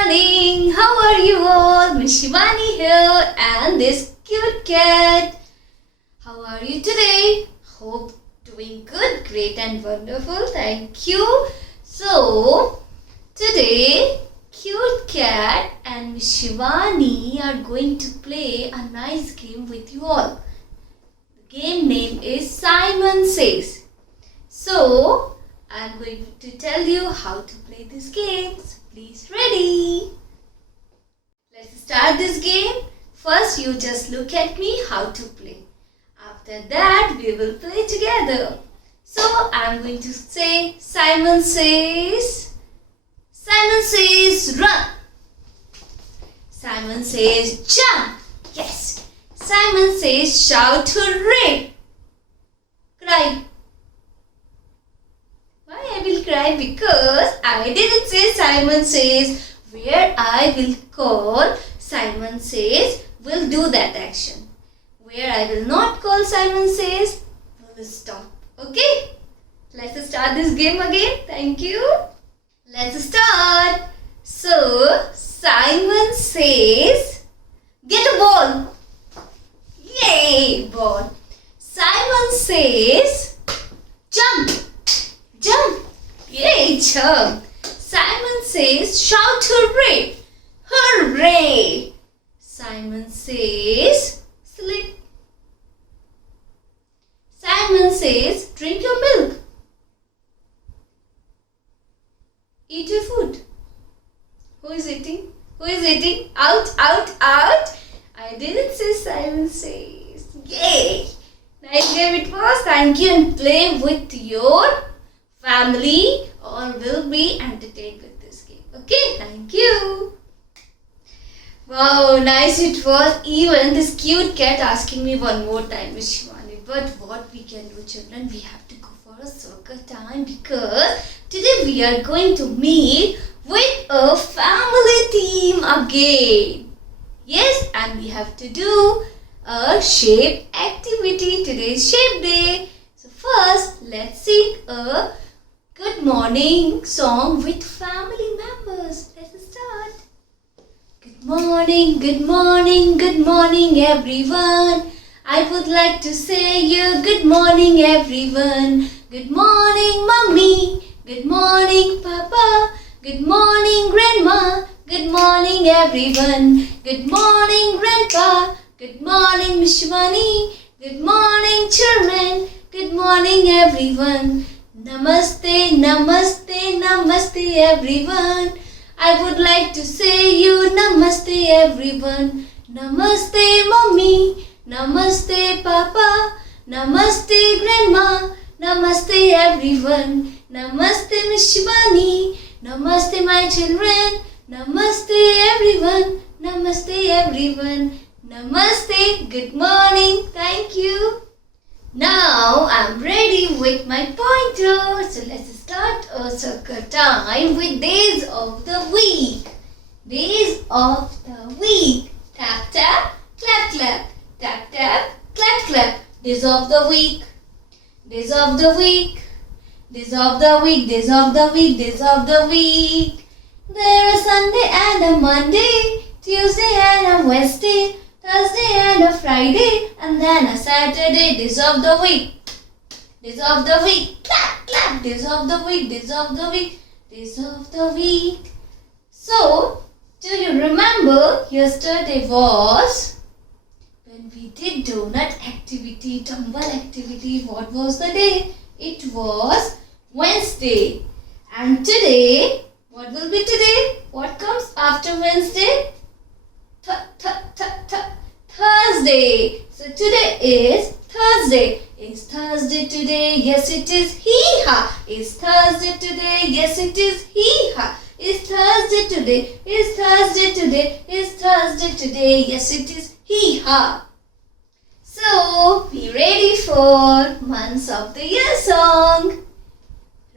morning. How are you all? Miss Shivani here and this cute cat. How are you today? Hope doing good, great and wonderful. Thank you. So, today cute cat and Miss Shivani are going to play a nice game with you all. The game name is Simon Says. So, I'm going to tell you how to play this game. So please ready. Let's start this game. First you just look at me how to play. After that we will play together. So I'm going to say Simon says run. Simon says jump. Yes. Simon says shout hooray. Cry. Why I will cry? Because I didn't say Simon says, where I will call Simon says will do that action. Where I will not call Simon says will stop. Okay? Let's start this game again. Thank you. Let's start. So Simon says get a ball. Yay, ball. Simon says jump. Jump! Yay, jump! Simon says shout hooray! Hooray! Simon says sleep. Simon says drink your milk. Eat your food. Who is eating? Who is eating? Out, out, out! I didn't say Simon says. Yay! Nice game it was. Thank you and play with your family or will be entertained with this game. Okay, thank you. Wow, nice it was. Even this cute cat asking me one more time, Miss Shivani. But what we can do, children, we have to go for a soccer time because today we are going to meet with a family team again. Yes, and we have to do a shape activity. Today is shape day. So first, let's sing a good morning song with family members. Let's start. Good morning, good morning, good morning everyone. I would like to say you good morning everyone. Good morning mummy, good morning papa, good morning grandma, good morning everyone. Good morning grandpa, good morning Miss Shivani, good morning children, good morning everyone. Namaste, namaste, namaste everyone. I would like to say you namaste everyone. Namaste mommy, namaste papa, namaste grandma, namaste everyone. Namaste Miss Shivani, namaste my children, namaste everyone, namaste everyone. Namaste, good morning, thank you. Now I'm ready with my pointer. So let's start a circle time with days of the week. Days of the week. Tap tap, clap clap. Tap tap, clap clap. Days of the week. Days of the week. Days of the week. Days of the week. Days of the week. There are Sunday and a Monday, Tuesday and a Wednesday, Thursday and a Friday, and then a Saturday. Days of the week. Days of the week. Clap, clap. Days of the week. Days of the week. Days of the week. So, do you remember yesterday was when we did donut activity, tumble activity? What was the day? It was Wednesday. And today, what will be today? What comes after Wednesday? Thursday. So today is Thursday. Is Thursday today? Yes it is. Hee-ha. Is Thursday today? Yes it is. Hee-ha. Is Thursday today? Is Thursday today? Is Thursday today? Yes it is. Hee-ha. So be ready for months of the year song.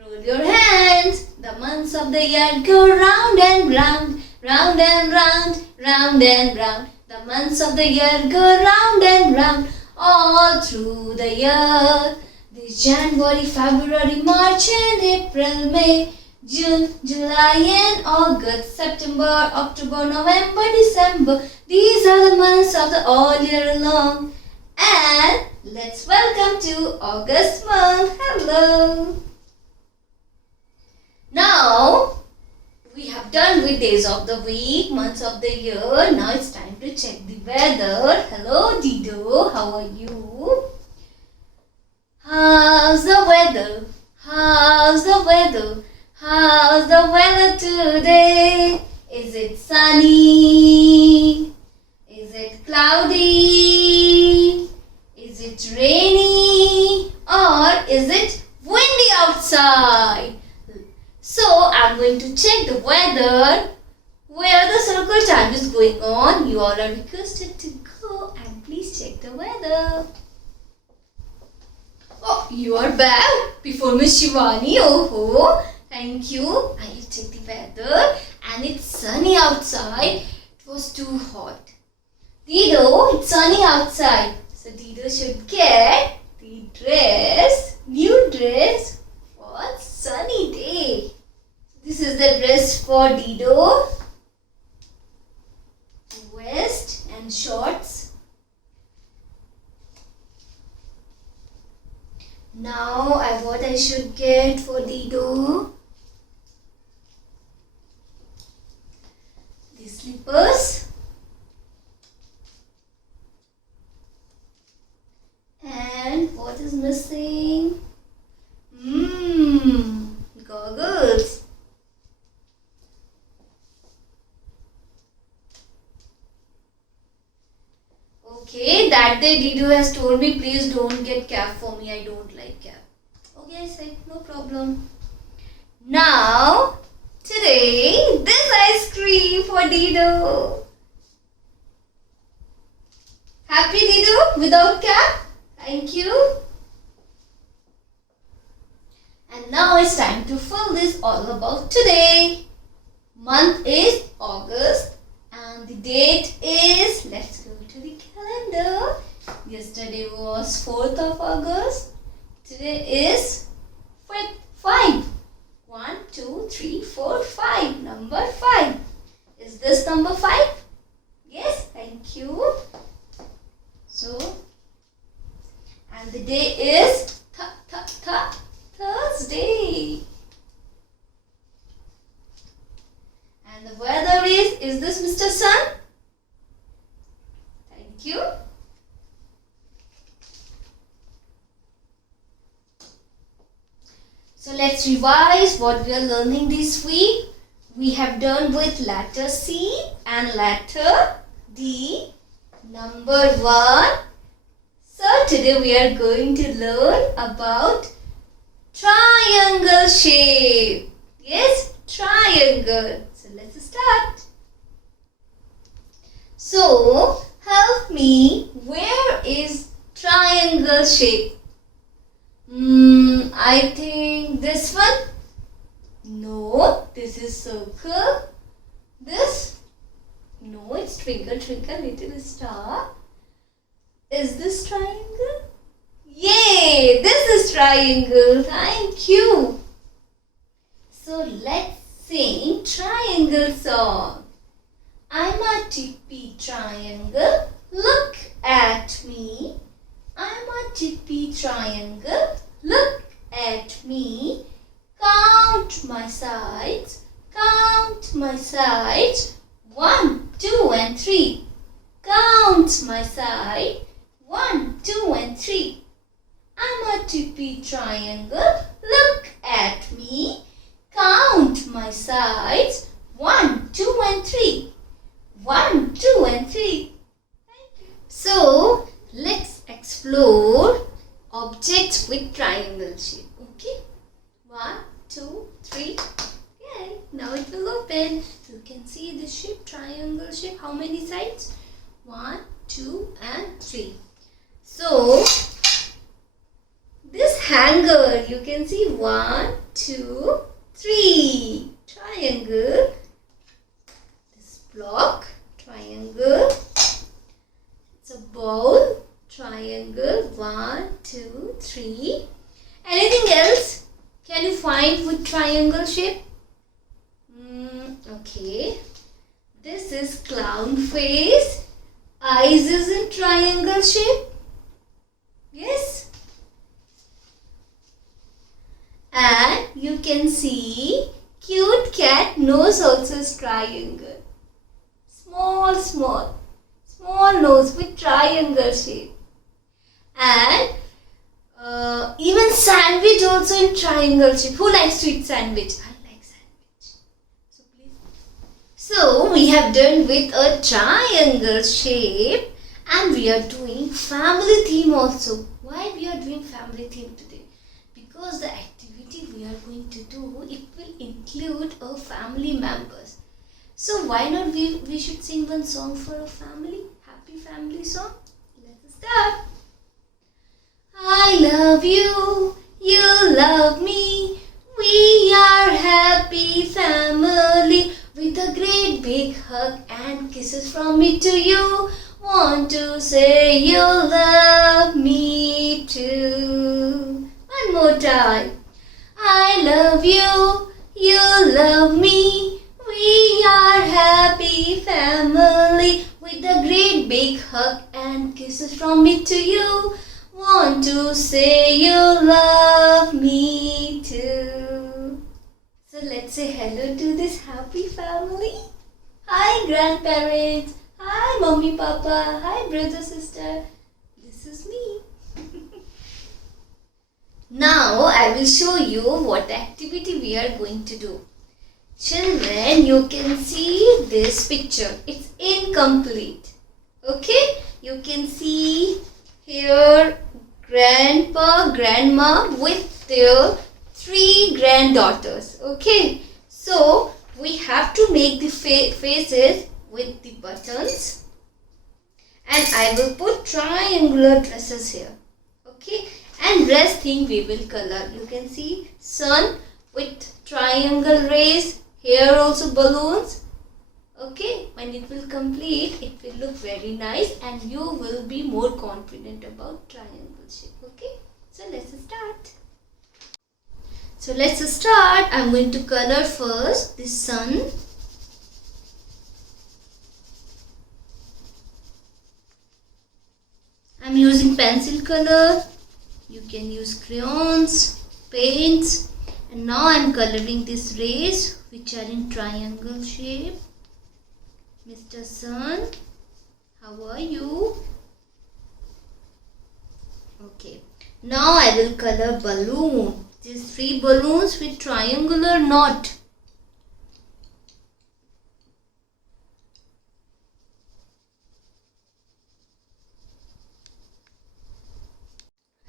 Roll your hands. The months of the year go round and round, round and round, round and round. The months of the year go round and round all through the year. This January, February, March and April, May, June, July and August, September, October, November, December. These are the months of the all year long. And let's welcome to August month. Hello. Now, we have done with days of the week, months of the year. Now it's time to check the weather. Hello Dido, how are you? How's the weather? How's the weather? How's the weather today? Is it sunny? Is it cloudy? Is it rainy? Or is it windy outside? So I'm going to check the weather where the circle time is going on. You all are requested to go and please check the weather. Oh, you are back before Miss Shivani. Oh, thank you. I will check the weather and it's sunny outside. It was too hot. Dido, it's sunny outside. So Dido should get the dress, new dress for sunny day. This is the dress for Dido. Vest and shorts. Now what I should get for Dido. The slippers. And what is missing? Goggles. Okay, that day Dido has told me, please don't get cap for me. I don't like cap. Okay, I said, no problem. Now, today, this ice cream for Dido. Happy Dido without cap? Thank you. And now it's time to fill this all about today. Month is August and the date is, let's go to the calendar. Yesterday was 4th of August. Today is 5. 1, 2, 3, 4, 5. Number 5. Is this number 5? Yes, thank you. So, and the day is Thursday. And the weather is this Mr. Sun? Thank you. So let's revise what we are learning this week. We have done with letter C and letter D. Number 1. So today we are going to learn about triangle shape. Yes, triangle. So let's start. So help me, where is triangle shape? I think this one. No, this is circle. This? No, it's twinkle twinkle little star. Is this triangle? Yay! This is triangle. Thank you. So let's sing triangle song. I'm a tippy triangle. Look at me. I'm a tippy triangle. Look at me. Count my sides. Count my sides. 1, 2 and 3. Count my side. 1, 2 and 3. I'm a tippy triangle. Look at me. Count my sides. 1, 2 and 3. 1, 2 and 3. Thank you. So, let's explore objects with triangle shape. Okay? 1, 2, 3. Yay! Now it will open. You can see the shape, triangle shape. How many sides? 1, 2 and 3. So, this hanger, you can see 1, 2, 3. Triangle. This block, triangle. It's a bowl, triangle. 1, 2, 3. Anything else? Can you find with triangle shape? Okay. This is clown face. Eyes is in triangle shape. Yes. And you can see cute cat nose also is triangle. Small nose with triangle shape. And even sandwich also in triangle shape. Who likes to eat sandwich? I like sandwich. So please. So we have done with a triangle shape, and we are doing family theme also. Why we are doing family theme today? Because the activity we are going to do, it will include a family members. So why not we should sing one song for a family? Happy family song. Let's start. I love you, you love me. We are happy family. With a great big hug and kisses from me to you. Want to say you love me too. One more time. I love you, you love me. We are happy family. With a great big hug and kisses from me to you. Want to say you love me too. So let's say hello to this happy family. Hi grandparents. Hi mommy papa. Hi brother sister. This is me. Now I will show you what activity we are going to do. Children, you can see this picture. It's incomplete. Okay? You can see here grandpa, grandma with their 3 granddaughters. Okay? So, we have to make the faces with the buttons. And I will put triangular dresses here. Okay? And rest thing we will color. You can see sun with triangle rays. Here also balloons. Okay, when it will complete, it will look very nice and you will be more confident about triangle shape. Okay, so let's start. I'm going to color first the sun. I'm using pencil color. You can use crayons, paints. And now I'm coloring these rays which are in triangle shape. Mr. Sun, how are you? Okay. Now I will color balloon. These 3 balloons with triangular knot.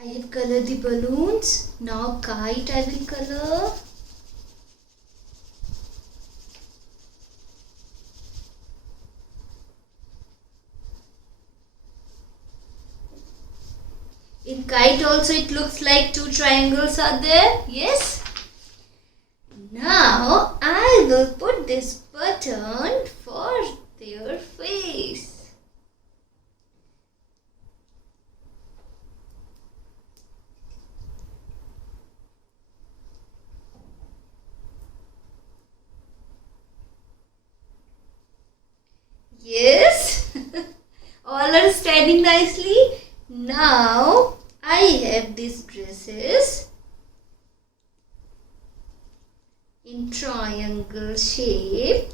I have colored the balloons. Now kite I will color. In kite also it looks like 2 triangles are there. Yes. Now I will put this button for their face. Yes. All are standing nicely. Now I have these dresses in triangle shape.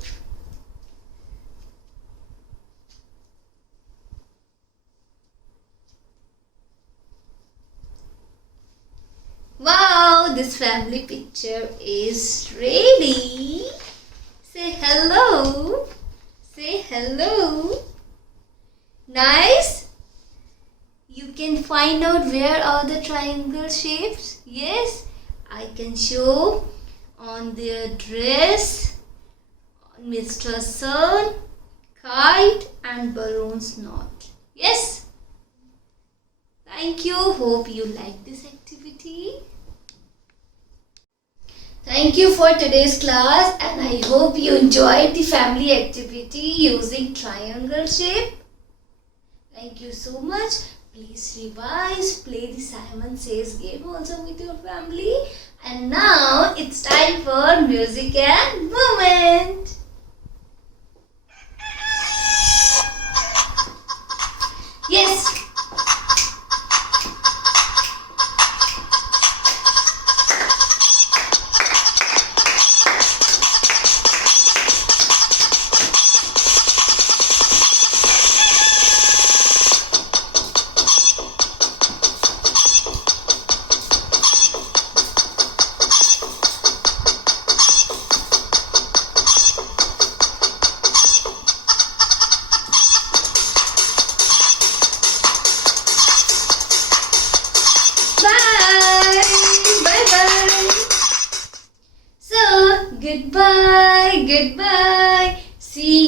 Wow, this family picture is ready. Say hello. Say hello. Nice. You can find out where are the triangle shapes. Yes, I can show on their dress, Mr. Sun, kite and balloons knot. Yes. Thank you. Hope you like this activity. Thank you for today's class and I hope you enjoyed the family activity using triangle shape. Thank you so much. Please revise, play the Simon Says game also with your family. And now it's time for music and movement.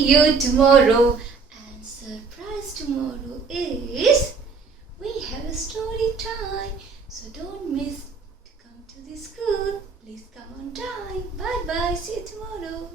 see you tomorrow. And surprise tomorrow is we have a story time. So don't miss to come to the school. Please come on time. Bye bye. See you tomorrow.